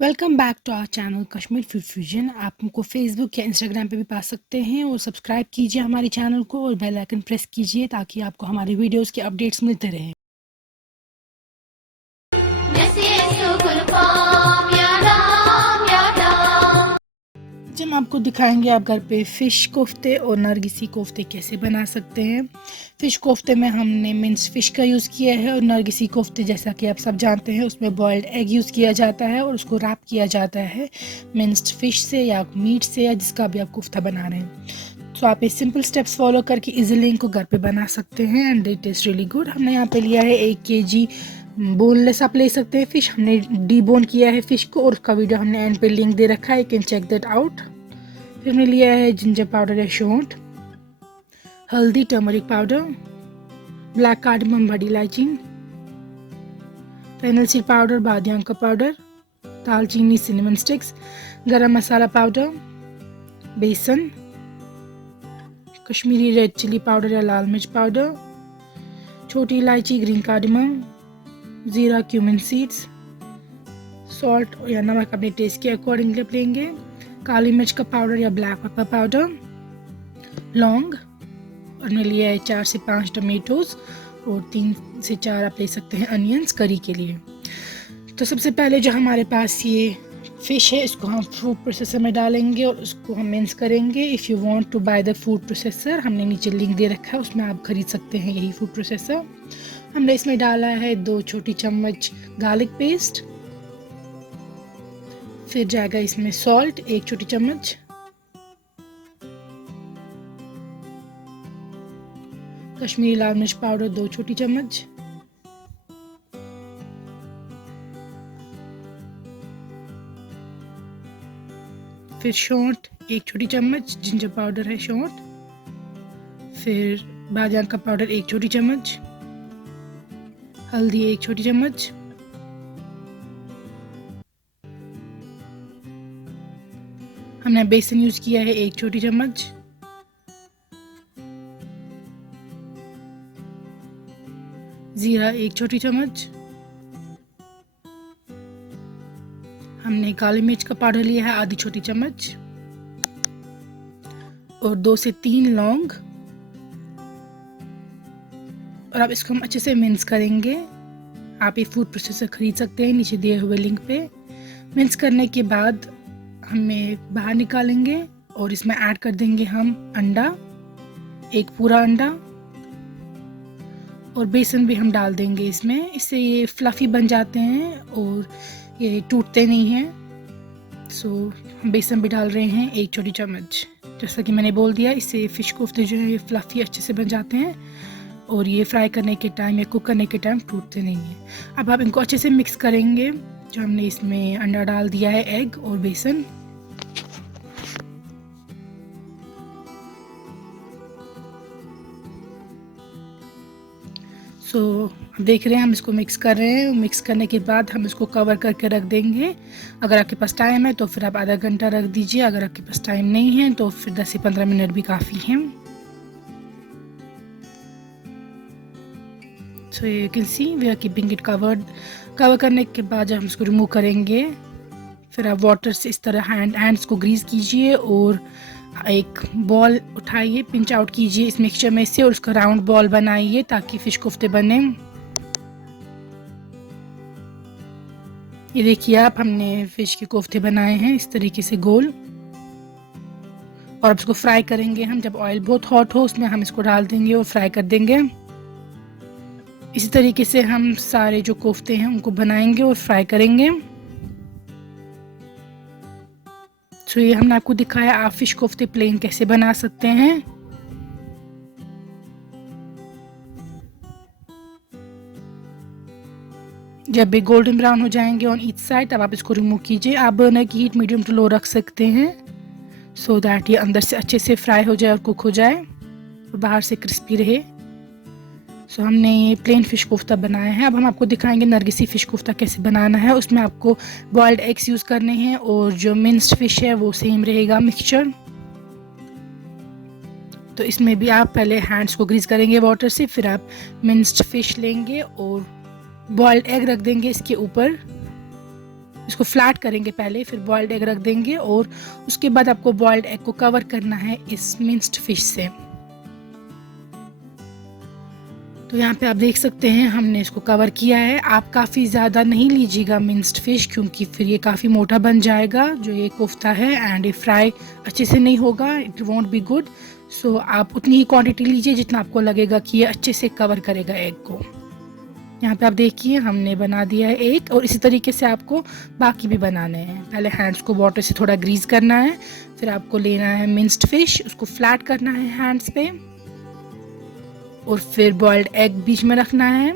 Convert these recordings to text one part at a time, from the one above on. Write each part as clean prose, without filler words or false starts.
Welcome back to our channel Kashmir food fusion. आप हमको Facebook या इंस्टाग्राम पे भी पा सकते हैं और सब्सक्राइब कीजिए हमारे चैनल को और बेल आइकन प्रेस कीजिए ताकि आपको हमारे वीडियोस के अपडेट्स मिलते रहें। आज हम आपको दिखाएंगे आप घर पे फ़िश कोफ्ते और नरगिसी कोफ्ते कैसे बना सकते हैं। फ़िश कोफ्ते में हमने मिन्स फ़िश का यूज़ किया है और नरगिसी कोफ्ते जैसा कि आप सब जानते हैं उसमें बॉयल्ड एग यूज़ किया जाता है और उसको रैप किया जाता है मिन्स्ड फ़िश से या मीट से या जिसका भी आप कोफ्ता बना रहे हैं। तो आप ये सिंपल स्टेप्स फॉलो करके इजीली इनको घर पे बना सकते हैं and it is really good. हमने यहाँ पे लिया है 1 kg बोनलेस आप ले सकते हैं फ़िश। हमने डी बोन किया है फ़िश को और उसका वीडियो हमने एंड पे लिंक दे रखा है, you can check that out. फिर हमने लिया है जिंजर पाउडर या शोंठ, हल्दी, टर्मरिक पाउडर, ब्लैक कार्डमम, बड़ी इलायची, फेनल सीड पाउडर, बादियान का पाउडर, दालचीनी, सिनेमन स्टिक्स, गरम मसाला पाउडर, बेसन, कश्मीरी रेड चिली पाउडर या लाल मिर्च पाउडर, छोटी इलायची, ग्रीन कार्डमम, ज़ीरा, क्यूमिन सीड्स, सॉल्ट या नमक अपने टेस्ट के अकॉर्डिंगली आप लेंगे, काली मिर्च का पाउडर या ब्लैक पेपर पाउडर, लौंग, और मैंने लिया है 4 से 5 टमेटोज़ और 3 से 4 आप ले सकते हैं अनियंस करी के लिए। तो सबसे पहले जो हमारे पास ये फ़िश है इसको हम फूड प्रोसेसर में डालेंगे और उसको हम मिक्स करेंगे। If you want to buy the food processor, हमने नीचे लिंक दे रखा है, उसमें आप खरीद सकते हैं यही फूड प्रोसेसर। हमने इसमें डाला है 2 छोटी चम्मच गार्लिक पेस्ट, फिर जाएगा इसमें सॉल्ट 1 छोटी चम्मच, कश्मीरी लाल मिर्च पाउडर 2 छोटी चम्मच, फिर शोंठ 1 छोटी चम्मच, जिंजर पाउडर है शोंठ, फिर बादियान का पाउडर 1 छोटी चम्मच, हल्दी 1 छोटी चम्मच, हमने बेसन यूज़ किया है 1 छोटी चम्मच, ज़ीरा 1 छोटी चम्मच, हमने काली मिर्च का पाउडर लिया है आधी छोटी चम्मच और 2 से 3 लौंग, और अब इसको हम अच्छे से मिक्स करेंगे। आप ये फूड प्रोसेसर खरीद सकते हैं नीचे दिए हुए लिंक पे। मिक्स करने के बाद हमें बाहर निकालेंगे और इसमें ऐड कर देंगे हम अंडा, 1 पूरा अंडा, और बेसन भी हम डाल देंगे इसमें। इससे ये फ्लफ़ी बन जाते हैं और ये टूटते नहीं हैं। सो हम बेसन भी डाल रहे हैं 1 छोटी चम्मच। जैसा कि मैंने बोल दिया, इससे फ़िश कोफ्ते जो है ये फ्लफ़ी अच्छे से बन जाते हैं और ये फ्राई करने के टाइम या कुक करने के टाइम टूटते नहीं हैं। अब आप इनको अच्छे से मिक्स करेंगे। जो हमने इसमें अंडा डाल दिया है, एग और बेसन, सो देख रहे हैं हम इसको मिक्स कर रहे हैं। मिक्स करने के बाद हम इसको कवर करके रख देंगे। अगर आपके पास टाइम है तो फिर आप आधा घंटा रख दीजिए, अगर आपके पास टाइम नहीं है तो फिर 10 से 15 मिनट भी काफ़ी हैं। So you can see we are keeping it covered. Cover करने के बाद जब हम इसको रिमूव करेंगे, फिर आप वाटर से इस तरह हैंड्स को ग्रीस कीजिए और एक बॉल उठाइए, पिंच आउट कीजिए इस मिक्सचर में से और उसका राउंड बॉल बनाइए ताकि फ़िश कोफ्ते बने। ये देखिए आप, हमने फ़िश के कोफ्ते बनाए हैं इस तरीके से गोल, और अब इसको फ्राई करेंगे हम। जब ऑयल बहुत हॉट हो उसमें हम इसको डाल देंगे और फ्राई कर देंगे। इसी तरीके से हम सारे जो कोफ्ते हैं उनको बनाएंगे और फ्राई करेंगे। तो ये हमने आपको दिखाया आप फ़िश कोफ्ते प्लेन कैसे बना सकते हैं। जब भी गोल्डन ब्राउन हो जाएंगे ऑन ईच साइड, तब आप इसको रिमूव कीजिए। आप बर्नर की हीट मीडियम टू लो रख सकते हैं सो दैट ये अंदर से अच्छे से फ्राई हो जाए और कुक हो जाए और बाहर से क्रिस्पी रहे। सो हमने ये प्लेन फ़िश कोफ्ता बनाया है। अब हम आपको दिखाएंगे नरगिसी फ़िश कोफ्ता कैसे बनाना है। उसमें आपको बॉइल्ड एग्स यूज़ करने हैं और जो मिन्स्ड फ़िश है वो सेम रहेगा मिक्सचर। तो इसमें भी आप पहले हैंड्स को ग्रीस करेंगे वाटर से, फिर आप मिन्स्ड फ़िश लेंगे और बॉइल्ड एग रख देंगे इसके ऊपर इसको फ्लैट करेंगे पहले, फिर बॉइल्ड एग रख देंगे और उसके बाद आपको बॉइल्ड एग को कवर करना है इस मिंस्ड फिश से। तो यहाँ पे आप देख सकते हैं हमने इसको कवर किया है। आप काफ़ी ज़्यादा नहीं लीजिएगा मिंस्ड फिश, क्योंकि फिर ये काफ़ी मोटा बन जाएगा जो ये कोफ्ता है, एंड ये फ्राई अच्छे से नहीं होगा, इट वॉन्ट बी गुड। सो आप उतनी ही क्वांटिटी लीजिए जितना आपको लगेगा कि ये अच्छे से कवर करेगा एग को। यहाँ पे आप देखिए हमने बना दिया है एक, और इसी तरीके से आपको बाकी भी बनाने हैं। पहले हैंड्स को वाटर से थोड़ा ग्रीस करना है, फिर आपको लेना है मिंस्ड फिश, उसको फ्लैट करना है हैंड्स पे, और फिर बॉइल्ड एग बीच में रखना है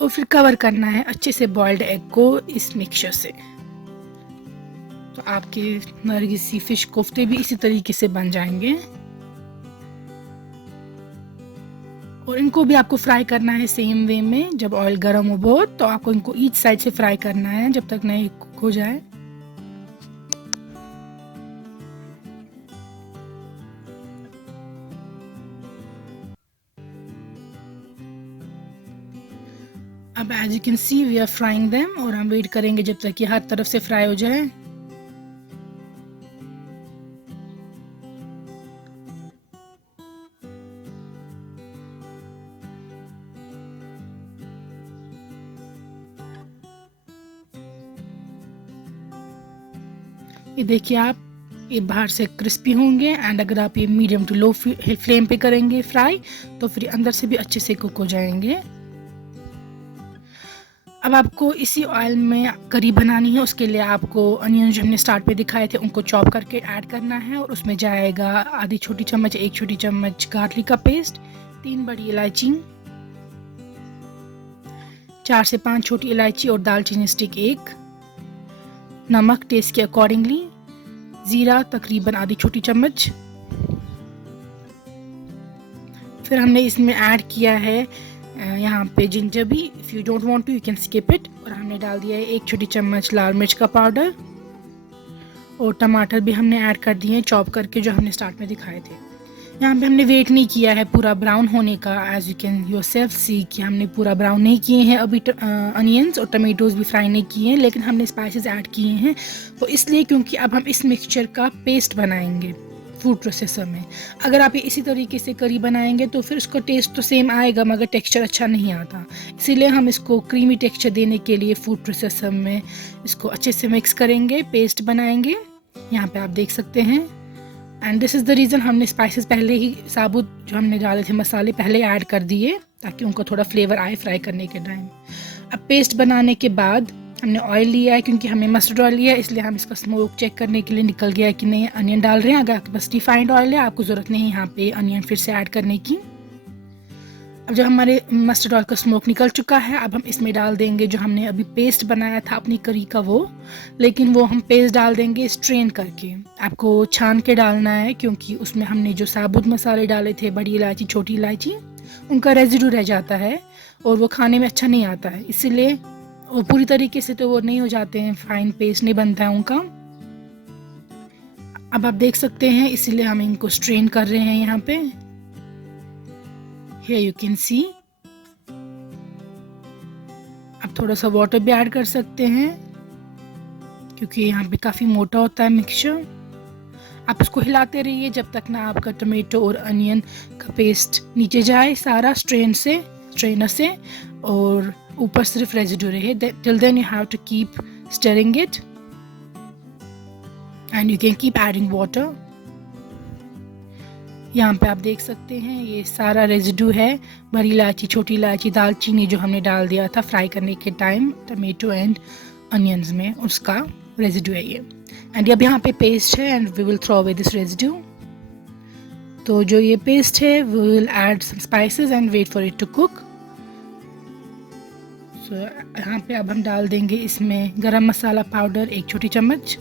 और फिर कवर करना है अच्छे से बॉइल्ड एग को इस मिक्सचर से। तो आपके नरगिसी फिश कोफ्ते भी इसी तरीके से बन जाएंगे। और इनको भी आपको फ्राई करना है सेम वे में। जब ऑयल गर्म हो बहुत, तो आपको इनको ईच साइड से फ्राई करना है जब तक नहीं कुक हो जाए। अब as you can see we are frying them, और हम वेट करेंगे जब तक ये हर तरफ से फ्राई हो जाए। ये देखिए आप, ये बाहर से क्रिस्पी होंगे, एंड अगर आप ये मीडियम टू लो फ्लेम पे करेंगे फ्राई, तो फिर अंदर से भी अच्छे से कुक हो जाएंगे। अब आपको इसी ऑयल में करी बनानी है। उसके लिए आपको अनियन जो हमने स्टार्ट पे दिखाए थे उनको चॉप करके ऐड करना है, और उसमें जाएगा आधी छोटी चम्मच, 1 छोटी चम्मच गार्लिक का पेस्ट, 3 बड़ी इलायची, 4 से 5 छोटी इलायची और दालचीनी स्टिक 1, नमक टेस्ट के अकॉर्डिंगली, जीरा तकरीबन आधी छोटी चम्मच। फिर हमने इसमें ऐड किया है यहाँ पे जिंजर भी, if you don't want to you can skip it. और हमने डाल दिया है 1 छोटी चम्मच लाल मिर्च का पाउडर, और टमाटर भी हमने ऐड कर दिए हैं चॉप करके जो हमने स्टार्ट में दिखाए थे। यहाँ पे हमने वेट नहीं किया है पूरा ब्राउन होने का, एज यू कैन योरसेल्फ सी कि हमने पूरा ब्राउन नहीं किए हैं अभी। अनियंस और टमेटोज भी फ्राई नहीं किए हैं, लेकिन हमने स्पाइसेस ऐड किए हैं वो इसलिए क्योंकि अब हम इस मिक्सचर का पेस्ट बनाएंगे फूड प्रोसेसर में। अगर आप ये इसी तरीके से करी बनाएंगे तो फिर उसका टेस्ट तो सेम आएगा, मगर टेक्सचर अच्छा नहीं आता। इसीलिए हम इसको क्रीमी टेक्सचर देने के लिए फूड प्रोसेसर में इसको अच्छे से मिक्स करेंगे, पेस्ट बनाएंगे। यहाँ पे आप देख सकते हैं, and this is the reason हमने स्पाइसेस पहले ही साबुत जो हमने डाले थे मसाले पहले ऐड कर दिए, ताकि उनको थोड़ा फ्लेवर आए फ्राई करने के टाइम। अब पेस्ट बनाने के बाद हमने ऑयल लिया है, क्योंकि हमने मस्टर्ड ऑयल लिया है, इसलिए हम इसका स्मोक चेक करने के लिए निकल गया है कि नहीं अनियन डाल रहे हैं। अगर आपके पास रिफाइंड ऑयल है आपको ज़रूरत नहीं है यहाँ पे अनियन फिर से ऐड करने की। अब जब हमारे मस्टर्ड ऑयल का स्मोक निकल चुका है, अब हम इसमें डाल देंगे जो हमने अभी पेस्ट बनाया था अपनी करी का वो, लेकिन वो हम पेस्ट डाल देंगे स्ट्रेन करके। आपको छान के डालना है, क्योंकि उसमें हमने जो साबुत मसाले डाले थे, बड़ी इलायची छोटी इलायची, उनका रेजिडू रह जाता है और वो खाने में अच्छा नहीं आता है। इसीलिए वो पूरी तरीके से तो वो नहीं हो जाते हैं, फाइन पेस्ट नहीं बनता है उनका। अब आप देख सकते हैं, इसीलिए हम इनको स्ट्रेन कर रहे हैं यहाँ पे। Here you can see। अब थोड़ा सा वाटर भी ऐड कर सकते हैं, क्योंकि यहाँ पे काफ़ी मोटा होता है मिक्सचर। आप इसको हिलाते रहिए जब तक ना आपका टमाटो और अनियन का पेस्ट नीचे जाए सारा स्ट्रेनर से, और ऊपर सिर्फ रेजिड्यू रहे। Till then you have to keep stirring it, and you can keep adding water. यहाँ पे आप देख सकते हैं ये सारा रेजिड्यू है, बड़ी इलायची, छोटी इलायची, दालचीनी जो हमने डाल दिया था फ्राई करने के टाइम टमेटो एंड अनियंस में, उसका रेजिड्यू है ये। एंड अब यहाँ पे पेस्ट है, and we will throw away this residue. तो जो ये पेस्ट है we will add some spices and wait for it to cook. So यहाँ पे अब हम डाल देंगे इसमें गरम मसाला पाउडर 1 छोटी चम्मच,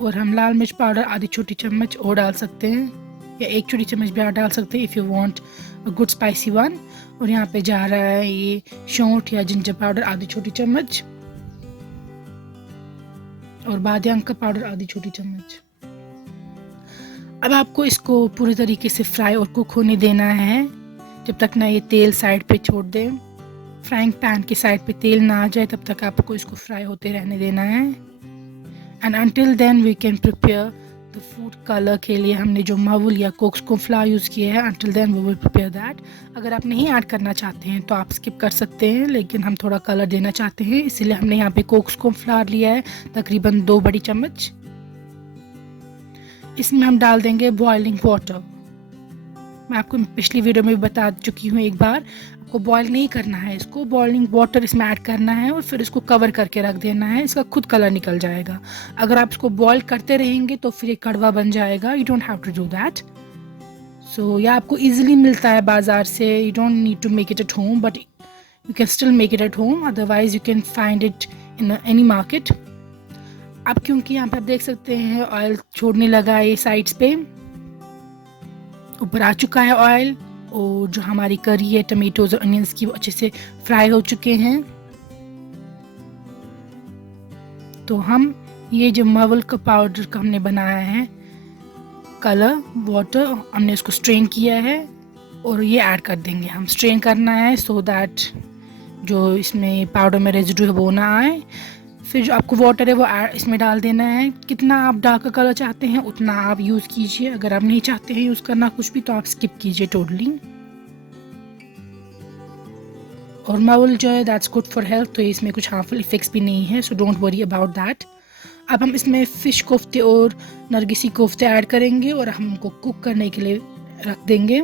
और हम लाल मिर्च पाउडर आधी छोटी चम्मच और डाल सकते हैं, या 1 छोटी चम्मच भी डाल सकते हैं if you want a good spicy one. और यहाँ पे जा रहा है ये सौंठ या जिंजर पाउडर आधी छोटी चम्मच, और बादियान का पाउडर आधी छोटी चम्मच। अब आपको इसको पूरी तरीके से फ्राई और कुक होने देना है जब तक ना ये तेल साइड पे छोड़ दे। फ्राइंग पैन की साइड पे तेल ना आ जाए तब तक आपको इसको फ्राई होते रहने देना है। And until then we can prepare the food colour के लिए हमने जो मावुल या कोक्सको फ्लावर यूज़ किया है, until then we will prepare that. अगर आप नहीं ऐड करना चाहते हैं तो आप स्किप कर सकते हैं, लेकिन हम थोड़ा कलर देना चाहते हैं इसीलिए हमने यहाँ पे कोक्सको फ्लावर लिया है, तकरीबन 2 बड़ी चम्मच। इसमें हम डाल देंगे बॉइलिंग वाटर। मैं आपको पिछली वीडियो में भी बता चुकी हूँ एक बार, आपको बॉईल नहीं करना है इसको, बॉइलिंग वाटर इसमें ऐड करना है और फिर इसको कवर करके रख देना है, इसका खुद कलर निकल जाएगा। अगर आप इसको बॉईल करते रहेंगे तो फिर ये कड़वा बन जाएगा, you don't have to do that. So यह आपको ईजिली मिलता है बाज़ार से, you don't need to make it at home, but you can still make it at home, otherwise you can find it in any market. अब क्योंकि यहाँ पे आप देख सकते हैं ऑयल छोड़ने लगा है, ये साइड्स पे ऊपर आ चुका है ऑयल, और जो हमारी करी है टमेटोज और अनियंस की वो अच्छे से फ्राई हो चुके हैं। तो हम ये जो मावल का पाउडर का हमने बनाया है कलर वाटर, हमने उसको स्ट्रेन किया है और ये ऐड कर देंगे। हम स्ट्रेन करना है सो दैट जो इसमें पाउडर में रेजिड्यू है वो ना आए। फिर जो आपको वाटर है वो इसमें डाल देना है। कितना आप डार्क कलर चाहते हैं उतना आप यूज़ कीजिए, अगर आप नहीं चाहते हैं यूज़ करना कुछ भी तो आप स्किप कीजिए टोटली। और मावल जो है दैट्स गुड फॉर हेल्थ, तो इसमें कुछ हार्मफुल इफेक्ट्स भी नहीं है, so don't worry about that. अब हम इसमें फ़िश कोफ्ते और नरगिसी कोफ्ते ऐड करेंगे और हम उनको कुक करने के लिए रख देंगे।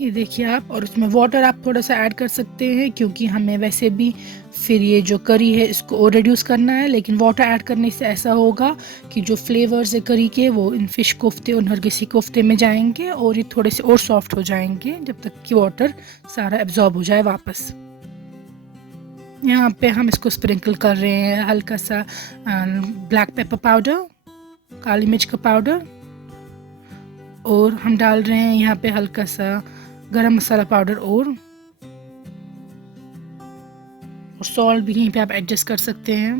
ये देखिए आप, और उसमें वाटर आप थोड़ा सा ऐड कर सकते हैं क्योंकि हमें वैसे भी फिर ये जो करी है इसको और रिड्यूस करना है, लेकिन वाटर ऐड करने से ऐसा होगा कि जो फ्लेवर्स है करी के वो इन फ़िश कोफ्ते और नरगिसी कोफ्ते में जाएंगे और ये थोड़े से और सॉफ्ट हो जाएंगे जब तक कि वाटर सारा एब्जॉर्ब हो जाए वापस। यहाँ पे हम इसको स्प्रिंकल कर रहे हैं हल्का सा ब्लैक पेपर पाउडर, काली मिर्च का पाउडर, और हम डाल रहे हैं यहाँ पे हल्का सा गरम मसाला पाउडर और सॉल्ट भी यहीं पे आप एडजस्ट कर सकते हैं।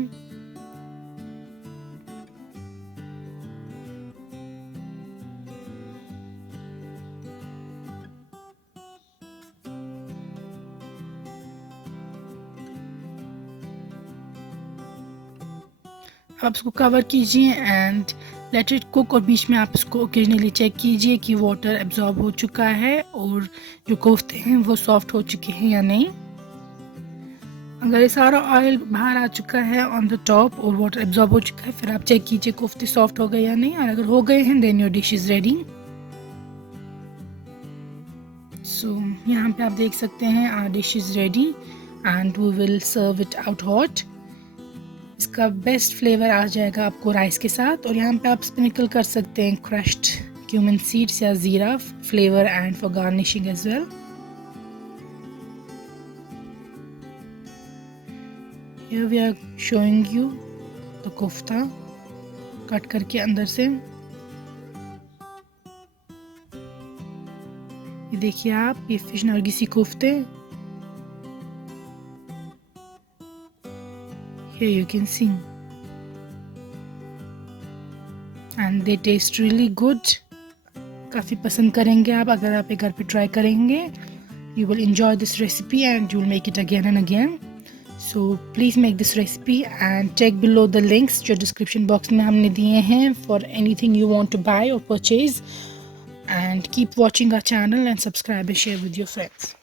आप इसको कवर कीजिए एंड लेट इट कुक, और बीच में आप इसको ओकेजनली चेक कीजिए कि वाटर एब्जॉर्ब हो चुका है और जो कोफ्ते हैं वो सॉफ्ट हो चुके हैं या नहीं। अगर ये सारा ऑयल बाहर आ चुका है ऑन द टॉप और वाटर एब्जॉर्ब हो चुका है, फिर आप चेक कीजिए कोफ्ते सॉफ्ट हो गए या नहीं, और अगर हो गए हैं then your dish is ready. So यहाँ पे आप देख सकते हैं our dish is ready and we will serve it out hot. इसका बेस्ट फ्लेवर आ जाएगा आपको राइस के साथ, और यहाँ पे आप स्प्रिंकल कर सकते हैं क्रश्ड क्यूमिन सीड्स या jeera flavour and for garnishing as well. Here we are showing you the kofta cut करके अंदर से। ये देखिए आप, ये फिश नरगिसी कोफ्ते। Here you can see and they taste really good। काफ़ी पसंद करेंगे आप अगर आप एक घर पे ट्राई करेंगे। You will enjoy this recipe and you will make it again and again। So please make this recipe and check below the links जो description box में हमने दिए हैं for anything you want to buy or purchase, and keep watching our channel and subscribe and share with your friends।